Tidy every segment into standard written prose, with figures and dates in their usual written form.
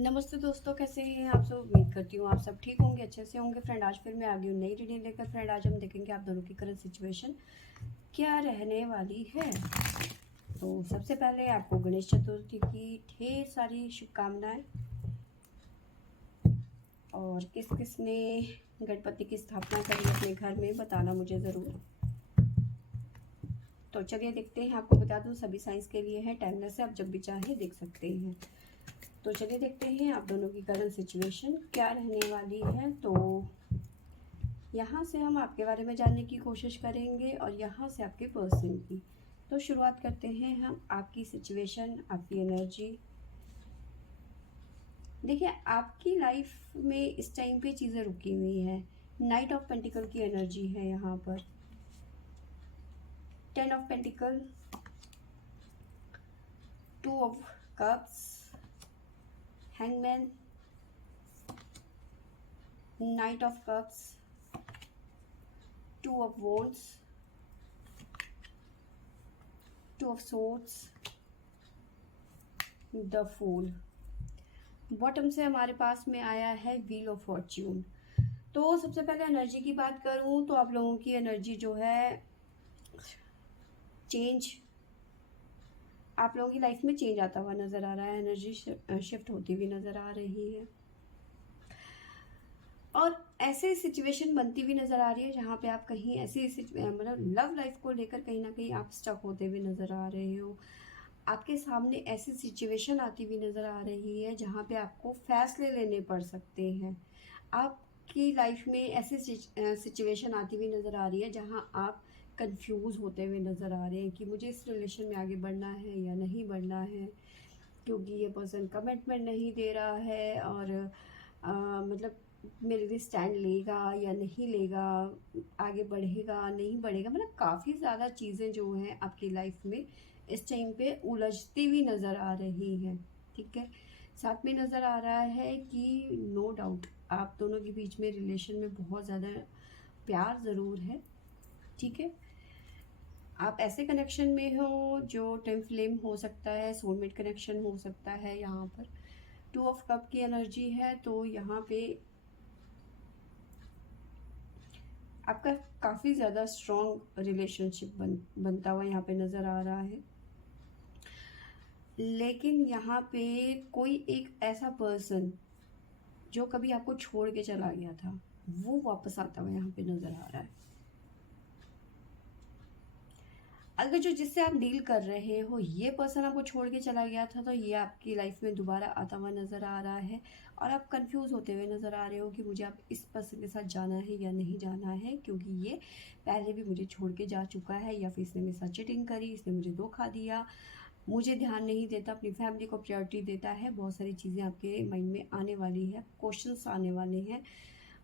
नमस्ते दोस्तों, कैसे हैं आप सब। उम्मीद करती हूँ आप सब ठीक होंगे, अच्छे से होंगे। फ्रेंड, आज फिर मैं आ गई हूँ नई रीडिंग लेकर। फ्रेंड, आज हम देखेंगे आप दोनों की करंट सिचुएशन क्या रहने वाली है। तो सबसे पहले आपको गणेश चतुर्थी की ढेर सारी शुभकामनाएं। और किस किस ने गणपति की स्थापना करी अपने घर में, बताना मुझे ज़रूर। तो चलिए देखते हैं। आपको बता दूँ सभी साइंस के लिए है, टाइमलेस है, आप जब भी चाहें देख सकते हैं। तो चलिए देखते हैं आप दोनों की करंट सिचुएशन क्या रहने वाली है। तो यहाँ से हम आपके बारे में जानने की कोशिश करेंगे और यहाँ से आपके पर्सन की। तो शुरुआत करते हैं हम आपकी सिचुएशन, आपकी एनर्जी। देखिए, आपकी लाइफ में इस टाइम पे चीज़ें रुकी हुई हैं। नाइट ऑफ पेंटिकल की एनर्जी है यहाँ पर, 10 of pentacle, 2 of cups, hangman, knight of cups, 2 of wands, 2 of swords, the fool. Bottom से हमारे पास में आया है व्हील ऑफ फॉर्च्यून। तो सबसे पहले एनर्जी की बात करूं तो आप लोगों की एनर्जी जो है, चेंज, आप लोगों की लाइफ में चेंज आता हुआ नज़र आ रहा है। एनर्जी शिफ्ट होती हुई नज़र आ रही है और ऐसे सिचुएशन बनती हुई नज़र आ रही है जहाँ पे आप कहीं ऐसी मतलब लव लाइफ को लेकर कहीं ना कहीं आप स्टक होते हुए नज़र आ रहे हो। आपके सामने ऐसी सिचुएशन आती हुई नज़र आ रही है जहाँ पे आपको फैसले लेने पड़ सकते हैं। आपकी लाइफ में ऐसी सिचुएशन आती हुई नज़र आ रही है जहाँ आप कंफ्यूज होते हुए नज़र आ रहे हैं कि मुझे इस रिलेशन में आगे बढ़ना है या नहीं बढ़ना है, क्योंकि ये पर्सन कमिटमेंट नहीं दे रहा है और मतलब मेरे लिए स्टैंड लेगा या नहीं लेगा, आगे बढ़ेगा नहीं बढ़ेगा। मतलब काफ़ी ज़्यादा चीज़ें जो हैं आपकी लाइफ में इस टाइम पे उलझती हुई नज़र आ रही हैं। ठीक है, साथ में नज़र आ रहा है कि नो डाउट आप दोनों के बीच में रिलेशन में बहुत ज़्यादा प्यार ज़रूर है। ठीक है, आप ऐसे कनेक्शन में हो जो ट्विन फ्लेम हो सकता है, सोलमेट कनेक्शन हो सकता है। यहाँ पर 2 ऑफ कप की एनर्जी है, तो यहाँ पे आपका काफ़ी ज़्यादा स्ट्रॉन्ग रिलेशनशिप बनता हुआ यहाँ पे नज़र आ रहा है। लेकिन यहाँ पे कोई एक ऐसा पर्सन जो कभी आपको छोड़ के चला गया था, वो वापस आता हुआ यहाँ पे नज़र आ रहा है। अगर जो जिससे आप डील कर रहे हो ये पर्सन आपको छोड़ के चला गया था, तो ये आपकी लाइफ में दोबारा आता हुआ नज़र आ रहा है और आप कंफ्यूज होते हुए नज़र आ रहे हो कि मुझे अब इस पर्सन के साथ जाना है या नहीं जाना है, क्योंकि ये पहले भी मुझे छोड़ के जा चुका है या फिर इसने मेरे साथ चीटिंग करी, इसने मुझे धोखा दिया, मुझे ध्यान नहीं देता, अपनी फैमिली को प्रायोरिटी देता है। बहुत सारी चीज़ें आपके माइंड में आने वाली है, क्वेश्चंस आने वाले हैं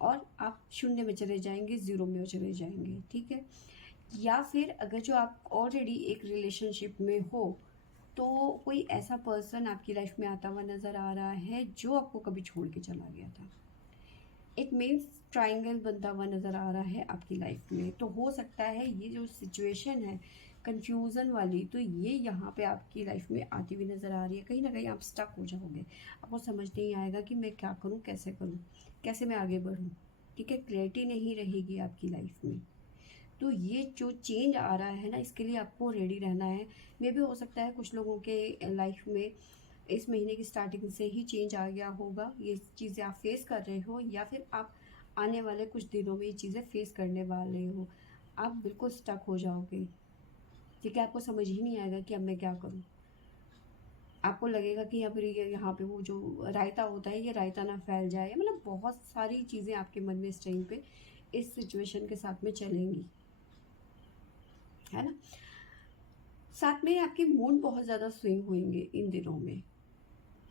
और आप शून्य में चले जाएंगे, ज़ीरो में चले जाएंगे। ठीक है, या फिर अगर जो आप ऑलरेडी एक रिलेशनशिप में हो तो कोई ऐसा पर्सन आपकी लाइफ में आता हुआ नज़र आ रहा है जो आपको कभी छोड़ के चला गया था। एक मेन ट्रायंगल बनता हुआ नज़र आ रहा है आपकी लाइफ में। तो हो सकता है ये जो सिचुएशन है कंफ्यूजन वाली, तो ये यहाँ पे आपकी लाइफ में आती हुई नज़र आ रही है। कहीं ना कहीं आप स्टक हो जाओगे, आपको समझ नहीं आएगा कि मैं क्या करूँ, कैसे मैं आगे बढ़ूँ। ठीक है, क्लैरिटी नहीं रहेगी आपकी लाइफ में। तो ये जो चेंज आ रहा है ना, इसके लिए आपको रेडी रहना है। मे भी हो सकता है कुछ लोगों के लाइफ में इस महीने की स्टार्टिंग से ही चेंज आ गया होगा, ये चीज़ें आप फेस कर रहे हो, या फिर आप आने वाले कुछ दिनों में ये चीज़ें फेस करने वाले हो। आप बिल्कुल स्टक हो जाओगे। ठीक है, आपको समझ ही नहीं आएगा कि अब मैं क्या करूँ। आपको लगेगा कि यहाँ पे वो जो रायता होता है, ये रायता ना फैल जाए। मतलब बहुत सारी चीज़ें आपके मन में इस टाइम पे इस सिचुएशन के साथ में चलेंगी, है ना। साथ में आपके मूड बहुत ज़्यादा स्विंग होंगे इन दिनों में।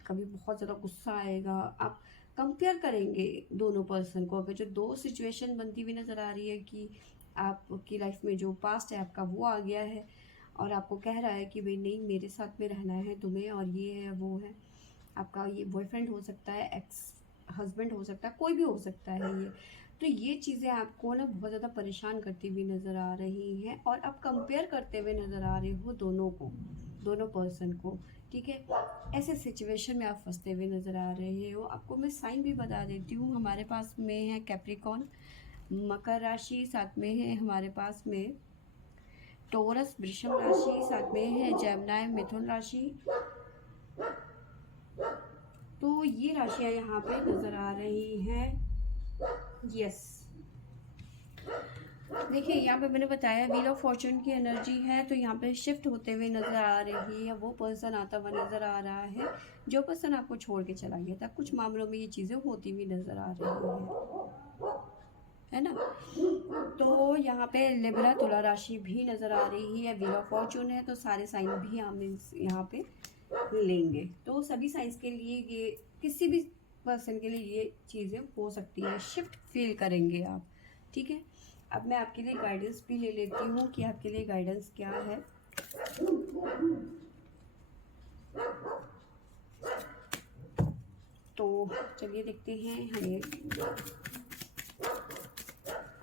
कभी बहुत ज़्यादा गुस्सा आएगा, आप कंपेयर करेंगे दोनों पर्सन को। अगर जो दो सिचुएशन बनती हुई नज़र आ रही है कि आपकी लाइफ में जो पास्ट है आपका वो आ गया है और आपको कह रहा है कि भाई नहीं, मेरे साथ में रहना है तुम्हें, और ये है वो है। आपका ये बॉयफ्रेंड हो सकता है, एक्स हस्बैंड हो सकता है, कोई भी हो सकता है ये। तो ये चीज़ें आपको ना बहुत ज़्यादा परेशान करती हुई नज़र आ रही हैं और आप कंपेयर करते हुए नज़र आ रहे हो दोनों पर्सन को ठीक है, ऐसे सिचुएशन में आप फंसते हुए नज़र आ रहे हो। आपको मैं साइन भी बता देती हूँ, हमारे पास में है कैप्रिकॉन मकर राशि, साथ में है हमारे पास में टोरस वृषभ राशि, साथ में है जेमिनी मिथुन राशि। तो ये राशियां यहाँ पे नज़र आ रही हैं। यस, देखिए यहाँ पे मैंने बताया व्हील ऑफ फॉर्चून की एनर्जी है, तो यहाँ पे शिफ्ट होते हुए नज़र आ रही है। वो पर्सन आता हुआ नज़र आ रहा है जो पर्सन आपको छोड़ के चला गया था। कुछ मामलों में ये चीज़ें होती हुई नज़र आ रही है ना। तो यहाँ पे लिब्रा तुला राशि भी नज़र आ रही है, व्हील ऑफ फॉर्चून है, तो सारे साइन भी हम यहाँ पे लेंगे। तो सभी साइंस के लिए ये, किसी भी पर्सन के लिए ये चीज़ें हो सकती है, शिफ्ट फील करेंगे आप। ठीक है, अब मैं आपके लिए गाइडेंस भी ले लेती हूँ कि आपके लिए गाइडेंस क्या है। तो चलिए देखते हैं हमें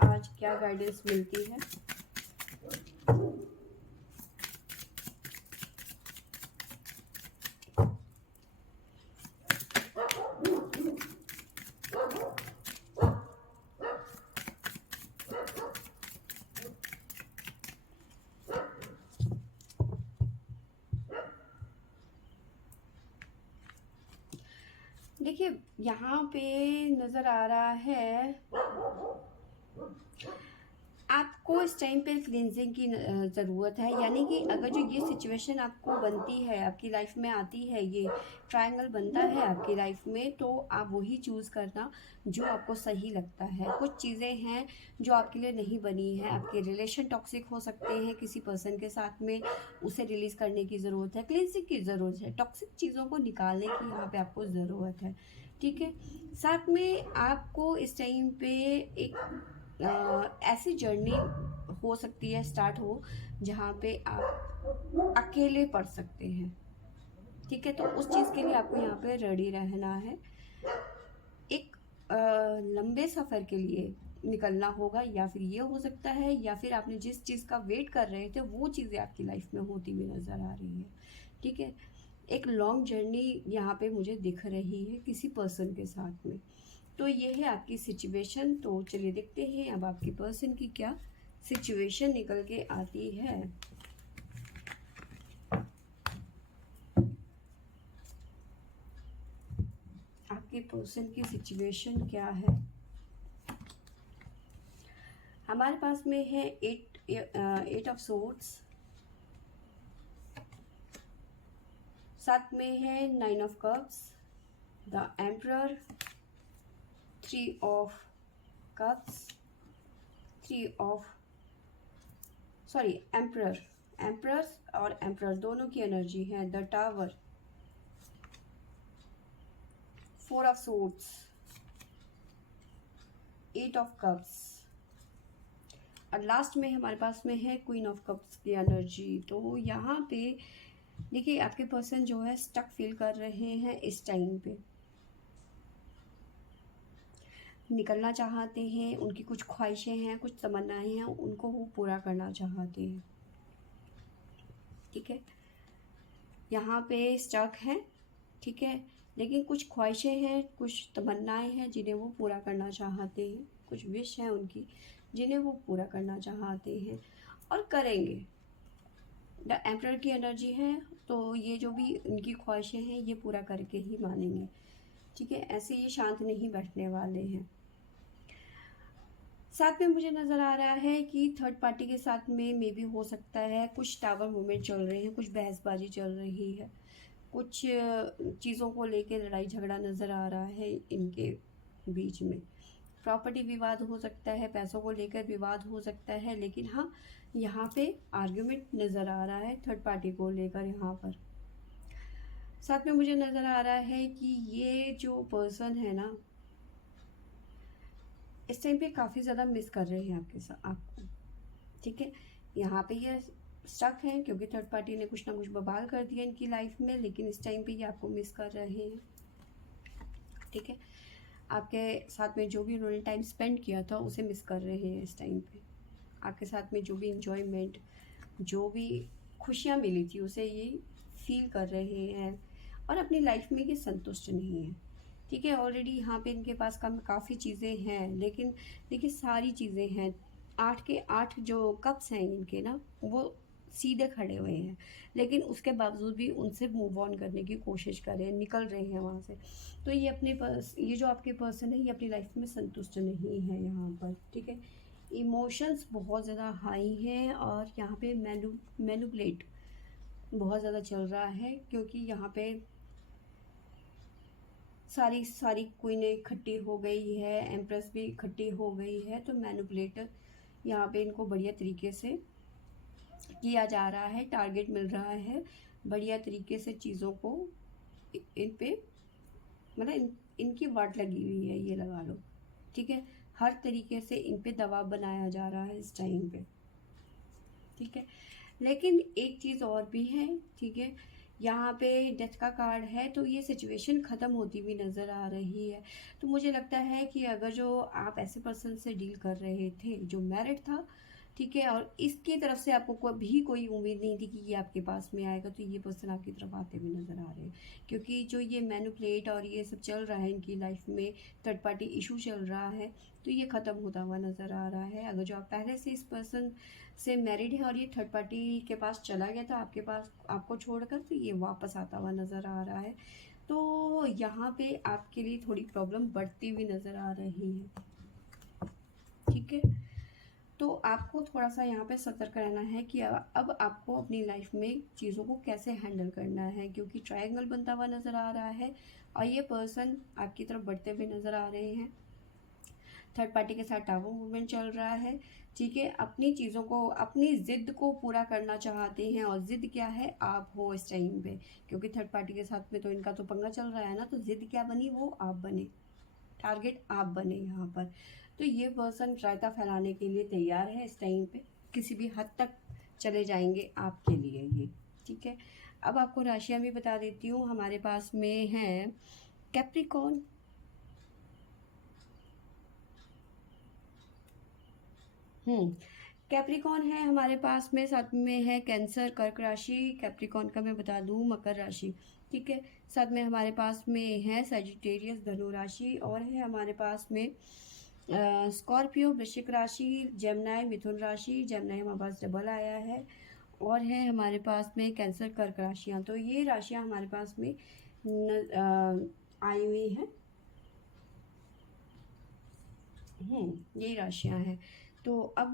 आज क्या गाइडेंस मिलती है। देखिए यहाँ पे नज़र आ रहा है आपको इस टाइम पे क्लींजिंग की ज़रूरत है। यानी कि अगर जो ये सिचुएशन आपको बनती है, आपकी लाइफ में आती है, ये ट्रायंगल बनता है आपकी लाइफ में, तो आप वही चूज़ करना जो आपको सही लगता है। कुछ चीज़ें हैं जो आपके लिए नहीं बनी है। आपके रिलेशन टॉक्सिक हो सकते हैं किसी पर्सन के साथ में, उसे रिलीज़ करने की ज़रूरत है, क्लींजिंग की ज़रूरत है, टॉक्सिक चीज़ों को निकालने की यहाँ पे आपको ज़रूरत है। ठीक है, साथ में आपको इस टाइम पे एक ऐसी जर्नी हो सकती है स्टार्ट हो जहाँ पे आप अकेले पढ़ सकते हैं। ठीक है, तो उस चीज़ के लिए आपको यहाँ पे रेडी रहना है। एक लंबे सफ़र के लिए निकलना होगा, या फिर ये हो सकता है, या फिर आपने जिस चीज़ का वेट कर रहे थे वो चीज़ें आपकी लाइफ में होती हुई नज़र आ रही है। ठीक है, एक लॉन्ग जर्नी यहाँ पे मुझे दिख रही है किसी पर्सन के साथ में। तो ये है आपकी सिचुएशन। तो चलिए देखते हैं अब आपकी पर्सन की क्या सिचुएशन निकल के आती है। आपके पर्सन की सिचुएशन क्या है। हमारे पास में है एट ऑफ सोर्ड्स, साथ में है 9 of cups, the emperor, 3 of cups, emperor और एम्परर दोनों की एनर्जी है, the tower, 4 of swords, 8 of cups, और लास्ट में हमारे पास में है क्वीन ऑफ कप्स की एनर्जी। तो यहाँ पे देखिए आपके पर्सन जो है स्टक फील कर रहे हैं इस टाइम पे, निकलना चाहते हैं, उनकी कुछ ख्वाहिशें हैं, कुछ तमन्नाएं हैं, उनको वो पूरा करना चाहते हैं। ठीक है, यहाँ पे स्टक है। ठीक है, लेकिन कुछ ख्वाहिशें हैं, कुछ तमन्नाएं हैं जिन्हें वो पूरा करना चाहते हैं, कुछ विश हैं उनकी जिन्हें वो पूरा करना चाहते हैं और करेंगे। द एम्परर की एनर्जी है, तो ये जो भी उनकी ख्वाहिशें हैं ये पूरा करके ही मानेंगे। ठीक है, ऐसे ये शांत नहीं बैठने वाले हैं। साथ में मुझे नज़र आ रहा है कि थर्ड पार्टी के साथ में मे भी हो सकता है कुछ टावर मूवमेंट चल रहे हैं, कुछ बहसबाजी चल रही है, कुछ चीज़ों को लेकर लड़ाई झगड़ा नज़र आ रहा है इनके बीच में। प्रॉपर्टी विवाद हो सकता है, पैसों को लेकर विवाद हो सकता है, लेकिन हाँ यहाँ पे आर्ग्यूमेंट नज़र आ रहा है थर्ड पार्टी को लेकर यहाँ पर। साथ में मुझे नज़र आ रहा है कि ये जो पर्सन है ना इस टाइम पे काफ़ी ज़्यादा मिस कर रहे हैं आपके साथ आपको। ठीक है, यहाँ पे ये स्टक हैं क्योंकि थर्ड पार्टी ने कुछ ना कुछ बवाल कर दिया इनकी लाइफ में, लेकिन इस टाइम पे ये आपको मिस कर रहे हैं। ठीक है, आपके साथ में जो भी उन्होंने टाइम स्पेंड किया था उसे मिस कर रहे हैं इस टाइम पे। आपके साथ में जो भी इंजॉयमेंट, जो भी खुशियाँ मिली थी उसे ये फील कर रहे हैं और अपनी लाइफ में ये संतुष्ट नहीं है। ठीक है, ऑलरेडी यहाँ पे इनके पास काफ़ी चीज़ें हैं, लेकिन देखिए सारी चीज़ें हैं, 8 के 8 जो कप्स हैं इनके ना, वो सीधे खड़े हुए हैं, लेकिन उसके बावजूद भी उनसे मूव ऑन करने की कोशिश कर रहे हैं, निकल रहे हैं वहाँ से। तो ये जो आपके पर्सन है, ये अपनी लाइफ में संतुष्ट नहीं है यहाँ पर। ठीक है, इमोशंस बहुत ज़्यादा हाई हैं और यहाँ पे मैनुपुलेट बहुत ज़्यादा चल रहा है, क्योंकि यहाँ पे सारी सारी क्वीनें इकट्ठी हो गई है, एम्प्रेस भी इकट्ठी हो गई है, तो मैनिपुलेटर यहाँ पे इनको बढ़िया तरीके से किया जा रहा है, टारगेट मिल रहा है, बढ़िया तरीके से चीज़ों को इन पे मतलब इनकी वाट लगी हुई है, ये लगा लो। ठीक है, हर तरीके से इन पे दबाव बनाया जा रहा है इस टाइम पे। ठीक है, लेकिन एक चीज़ और भी है। ठीक है, यहाँ पे डेथ का कार्ड है, तो ये सिचुएशन ख़त्म होती हुई नज़र आ रही है। तो मुझे लगता है कि अगर जो आप ऐसे पर्सन से डील कर रहे थे जो मैरिड था, ठीक है, और इसकी तरफ से आपको कभी कोई उम्मीद नहीं थी कि ये आपके पास में आएगा, तो ये पर्सन आपकी तरफ आते हुए नज़र आ रहे हैं। क्योंकि जो ये मैनिपुलेट और ये सब चल रहा है इनकी लाइफ में, थर्ड पार्टी इशू चल रहा है, तो ये ख़त्म होता हुआ नज़र आ रहा है। अगर जो आप पहले से इस पर्सन से मैरिड है और ये थर्ड पार्टी के पास चला गया था आपके पास, आपको छोड़कर, तो ये वापस आता हुआ नज़र आ रहा है। तो यहाँ पे आपके लिए थोड़ी प्रॉब्लम बढ़ती हुई नज़र आ रही है। ठीक है, तो आपको थोड़ा सा यहाँ पे सतर्क रहना है कि अब आपको अपनी लाइफ में चीज़ों को कैसे हैंडल करना है, क्योंकि ट्रायंगल बनता हुआ नज़र आ रहा है और ये पर्सन आपकी तरफ बढ़ते हुए नज़र आ रहे हैं। थर्ड पार्टी के साथ टावर मूवमेंट चल रहा है। ठीक है, अपनी चीज़ों को, अपनी ज़िद को पूरा करना चाहते हैं, और ज़िद क्या है, आप हो इस टाइम पे, क्योंकि थर्ड पार्टी के साथ में तो इनका तो पंगा चल रहा है ना, तो ज़िद क्या बनी, वो आप बने, टारगेट आप बने यहाँ पर। तो ये पर्सन रायता फैलाने के लिए तैयार है इस टाइम पे, किसी भी हद तक चले जाएंगे आपके लिए ये। ठीक है, अब आपको राशियाँ भी बता देती हूँ। हमारे पास में है कैप्रिकॉर्न, कैप्रिकॉर्न है हमारे पास में, साथ में है कैंसर, कर्क राशि, कैप्रिकॉर्न का मैं बता दूं मकर राशि। ठीक है, साथ में हमारे पास में है सजिटेरियस, धनु राशि, और है हमारे पास में स्कॉर्पियो, वृश्चिक राशि, जेमिनी, मिथुन राशि, जेमिनी हमारे पास डबल आया है, और है हमारे पास में कैंसर, कर्क राशियाँ। तो ये राशियाँ हमारे पास में आई हुई हैं। यही राशियाँ हैं। तो अब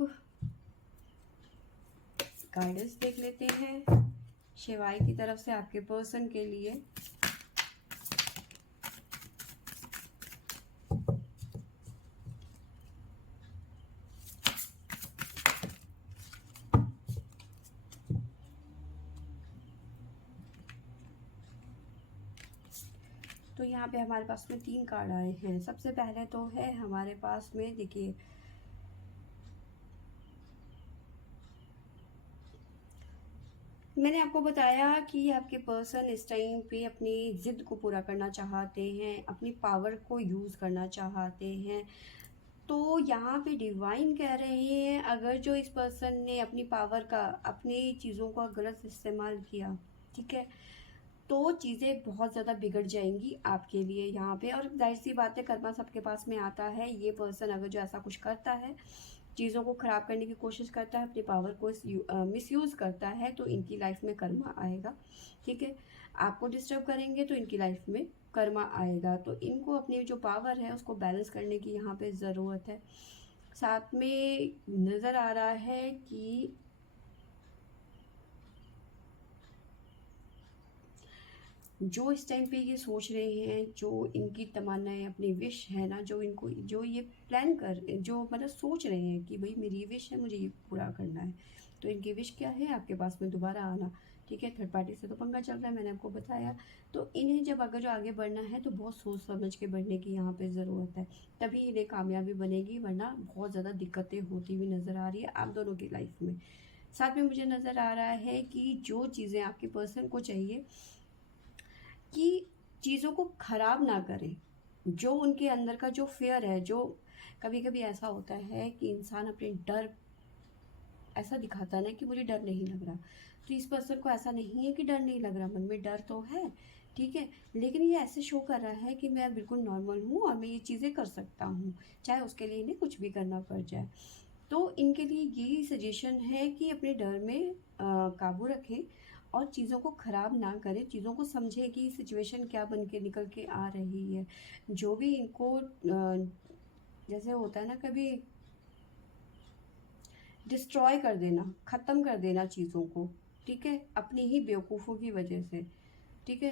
गाइडेंस देख लेते हैं शिवाय की तरफ से आपके पर्सन के लिए। तो यहाँ पे हमारे पास में 3 कार्ड आए हैं। सबसे पहले तो है हमारे पास में, देखिए मैंने आपको बताया कि आपके पर्सन इस टाइम पे अपनी ज़िद को पूरा करना चाहते हैं, अपनी पावर को यूज़ करना चाहते हैं। तो यहाँ पे डिवाइन कह रहे हैं, अगर जो इस पर्सन ने अपनी पावर का, अपनी चीज़ों का गलत इस्तेमाल किया, ठीक है, तो चीज़ें बहुत ज़्यादा बिगड़ जाएंगी आपके लिए यहाँ पे। और जाहिर सी बात है, कर्मा सबके पास में आता है। ये पर्सन अगर जो ऐसा कुछ करता है, चीज़ों को ख़राब करने की कोशिश करता है, अपनी पावर को मिसयूज़ करता है, तो इनकी लाइफ में कर्मा आएगा। ठीक है, आपको डिस्टर्ब करेंगे तो इनकी लाइफ में कर्मा आएगा। तो इनको अपनी जो पावर है उसको बैलेंस करने की यहाँ पे ज़रूरत है। साथ में नज़र आ रहा है कि जो इस टाइम पे ये सोच रहे हैं, जो इनकी तमन्नाएं, अपनी विश है ना, जो इनको, जो ये प्लान कर, जो मतलब सोच रहे हैं कि भाई मेरी विश है, मुझे ये पूरा करना है, तो इनकी विश क्या है, आपके पास में दोबारा आना। ठीक है, थर्ड पार्टी से तो पंगा चल रहा है, मैंने आपको बताया। तो इन्हें जब अगर जो आगे बढ़ना है तो बहुत सोच समझ के बढ़ने की यहाँ पे ज़रूरत है, तभी इन्हें कामयाबी बनेगी, वरना बहुत ज़्यादा दिक्कतें होती हुई नज़र आ रही है आप दोनों की लाइफ में। साथ में मुझे नज़र आ रहा है कि जो चीज़ें आपके पर्सन को चाहिए कि चीज़ों को ख़राब ना करें, जो उनके अंदर का जो फ़ियर है, जो कभी कभी ऐसा होता है कि इंसान अपने डर ऐसा दिखाता है ना कि मुझे डर नहीं लग रहा, तो इस पर्सन को ऐसा नहीं है कि डर नहीं लग रहा, मन में डर तो है, ठीक है, लेकिन ये ऐसे शो कर रहा है कि मैं बिल्कुल नॉर्मल हूँ और मैं ये चीज़ें कर सकता हूँ, चाहे उसके लिए इन्हें कुछ भी करना पड़ जाए। तो इनके लिए यही सजेशन है कि अपने डर में काबू रखें और चीज़ों को ख़राब ना करें, चीज़ों को समझें कि सिचुएशन क्या बन के निकल के आ रही है। जो भी इनको जैसे होता है ना कभी डिस्ट्रॉय कर देना, ख़त्म कर देना चीज़ों को, ठीक है, अपनी ही बेवकूफ़ों की वजह से, ठीक है,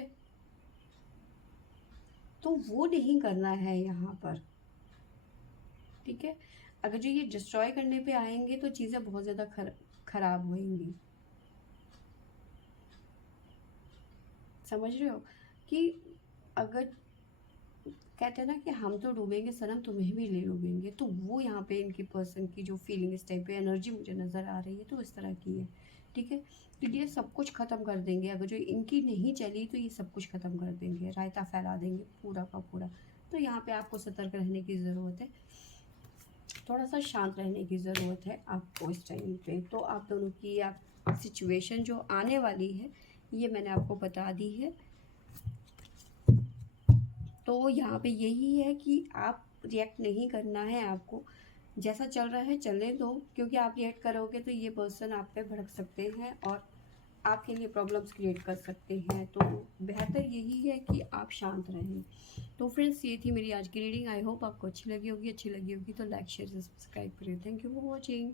तो वो नहीं करना है यहाँ पर, ठीक है। अगर जो ये डिस्ट्रॉय करने पे आएंगे तो चीज़ें बहुत ज़्यादा खराब होंगी, समझ रहे हो कि अगर कहते हैं ना कि हम तो डूबेंगे सनम तुम्हें भी ले डूबेंगे, तो वो यहाँ पे इनकी पर्सन की जो फीलिंग इस टाइप पे एनर्जी मुझे नज़र आ रही है तो इस तरह की है, ठीक है। तो ये सब कुछ ख़त्म कर देंगे, अगर जो इनकी नहीं चली तो ये सब कुछ ख़त्म कर देंगे, रायता फैला देंगे पूरा का पूरा। तो यहाँ पे आपको सतर्क रहने की ज़रूरत है, थोड़ा सा शांत रहने की ज़रूरत है आपको इस टाइम पे। तो आप दोनों की आप सिचुएशन जो आने वाली है ये मैंने आपको बता दी है। तो यहाँ पे यही है कि आप रिएक्ट नहीं करना है आपको, जैसा चल रहा है चलने दो, क्योंकि आप रिएक्ट करोगे तो ये पर्सन आप पे भड़क सकते हैं और आपके लिए प्रॉब्लम्स क्रिएट कर सकते हैं। तो बेहतर यही है कि आप शांत रहें। तो फ्रेंड्स ये थी मेरी आज की रीडिंग, आई होप आपको अच्छी लगी होगी तो लाइक शेयर सब्सक्राइब करें। Thank you for watching.